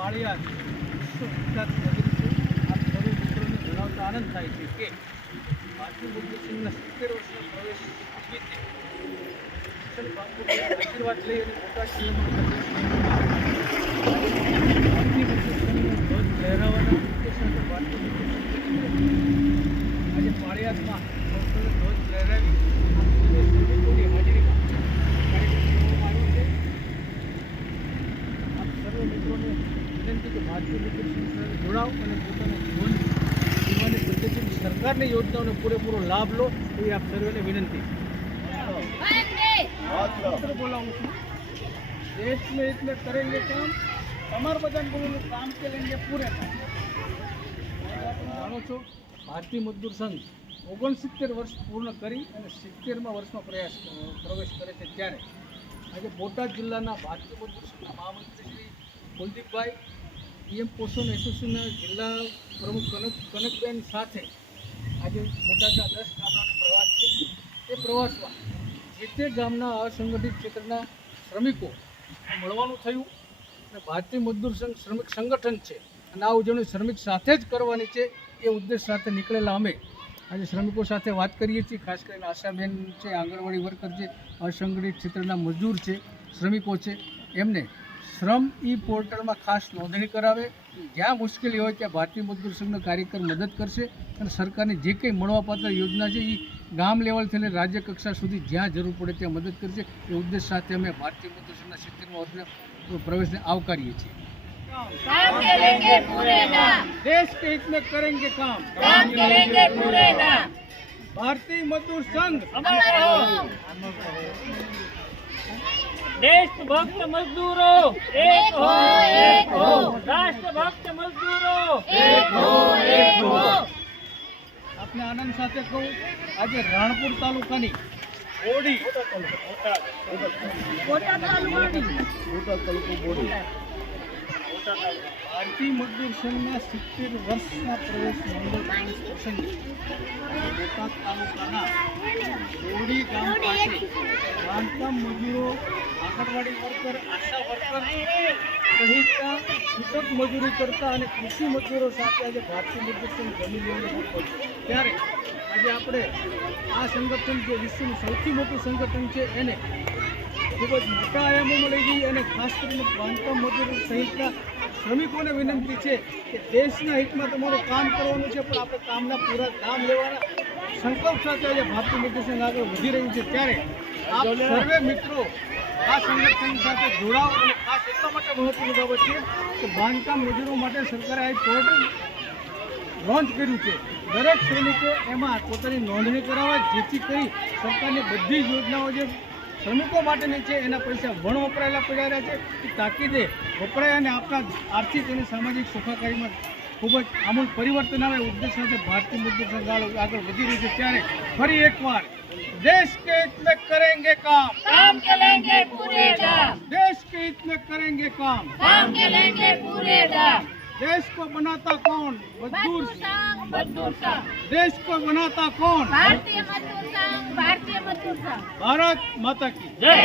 પાળિયાદ વિશ્વવિખ્યાત નગરી છે સર્વ મિત્રોને જણાવતા આનંદ થાય છે કે ભારતીય બુદ્ધ સિંહના સિત્તેર વર્ષનો આશીર્વાદ લઈ અને મોટા સંઘ આજે પાળિયાદમાં ધ્વજ લહેરાવી હાજરીમાં કાર્યક્રમ કરવામાં આપ સર્વ મિત્રોને સરકારની યોજનાઓનો પૂરેપૂરો લાભ લો એ આપ સર્વેને વિનંતી. બોલાવું કામ તમારા બધાને બોલું કામ કે લેંગે પૂરે જાણો ભારતીય મજદૂર સંઘ ઓગણસિત્તેર વર્ષ પૂર્ણ કરી અને સિત્તેરમાં વર્ષમાં પ્રયાસ પ્રવેશ કરે છે ત્યારે. આજે બોટાદ જિલ્લાના ભારતીય મજદૂર સંઘના મહામંત્રી શ્રી કુલદીપભાઈ પીએમ પોષણ એસોસિએશનના જિલ્લા પ્રમુખ કનક કનકબેન સાથે આજે બોટાદના દસ ગામડાનો પ્રવાસ છે. એ પ્રવાસમાં જે તે ગામના અસંગઠિત ક્ષેત્રના શ્રમિકો મળવાનું થયું અને ભારતીય મજદૂર સંઘ શ્રમિક સંગઠન છે અને આ ઉજવણી શ્રમિક સાથે જ કરવાની છે એ ઉદ્દેશ સાથે નીકળેલા અમે આજે શ્રમિકો સાથે વાત કરીએ છીએ. ખાસ કરીને આશાબેન છે, આંગણવાડી વર્કર છે, અસંગઠિત ક્ષેત્રના મજૂર છે, શ્રમિકો છે. એમને શ્રમ ઈ પોર્ટલમાં ખાસ નોંધણી કરાવે. જ્યાં મુશ્કેલી હોય ત્યાં ભારતીય મજદૂર સંઘનો કાર્યક્રમ મદદ કરશે અને સરકારની જે કંઈ મળવાપાત્ર યોજના છે એ ગામ લેવલથી લઈને રાજ્ય કક્ષા સુધી જ્યાં જરૂર પડે ત્યાં મદદ કરશે. એ ઉદ્દેશ સાથે અમે ભારતીય મજદૂર સંઘના સિત્તેરમા પ્રવેશને આવકારીએ છીએ. દેશ કે હિત મેં કરેંગે કામ. કામ કરેંગે પૂરે કામ ભારતીય મજદૂર સંઘ. અમર રહો દેશભક્ત મજદૂરો એક હો એક હો. રાષ્ટ્રભક્ત મજદૂરો એક હો એક હો. આપને આનંદ સાથે કહું આજે રાણપુર તાલુકાની ઓડી બોટાદ તાલુકાની. બોટાદ તાલુકો બોડી ભારતીય મજદૂર સંઘના સિત્તેર વર્ષના પ્રવેશ મંડળ પ્રસંગે બોટાદ તાલુકાના બોડી ગામ પાસે બાંધકામ મજૂરો, આંગણવાડી વર્કર, આશા વર્કર સહિતના છૂટક મજૂરી કરતા અને કૃષિ મજૂરો સાથે આજે ભારતીય મજદૂર સંઘ લેવલે પહોંચ્યો ત્યારે આજે આપણે આ સંગઠન જે વિશ્વનું સૌથી મોટું સંગઠન છે એને ખૂબ જ મોટા આયામો લઈ ગઈ અને ખાસ કરીને બાંધકામ મજૂરો સહિતના શ્રમિકોને વિનંતી છે કે દેશના હિતમાં તમારું કામ કરવાનું છે, પણ આપણે કામના પૂરા કામ લેવાના. સંકલ્પ સાથે આજે ભારતીય મજદૂર સંઘ આગળ વધી રહ્યું છે. ત્યારે આપ સર્વે મિત્રો આ સંગઠન સાથે જોડાવ અને ખાસ એટલા માટે મહત્વની બાબત છે કે બાંધકામ મજૂરો માટે સરકારે આ પોર્ટલ લોન્ચ કર્યું છે. દરેક શ્રમિકે એમાં પોતાની નોંધણી કરાવવા જેથી કરી સરકારની બધી જ યોજનાઓ જે શ્રમિકો માટેની છે એના પૈસા વણ વપરાયેલા પડ્યા રહ્યા છે એ તાકીદે વપરાય અને આપણા આર્થિક અને સામાજિક સુખાકારીમાં ખૂબ જ આમૂલ પરિવર્તન આવે ઉદ્દેશ સાથે ભારતીય મજદૂર સંઘ આગળ આગળ વધી રહ્યું છે ત્યારે ફરી એકવાર દેશ કે હિત में करेंगे काम काम करेंगे पूरे नाम देश के हित में करेंगे काम काम करेंगे पूरे नाम देश को बनाता कौन मजदूर मजदूर संघ मजदूर संघ देश को बनाता कौन भारतीय मजदूर संघ भारतीय मजदूर संघ भारत माता की જય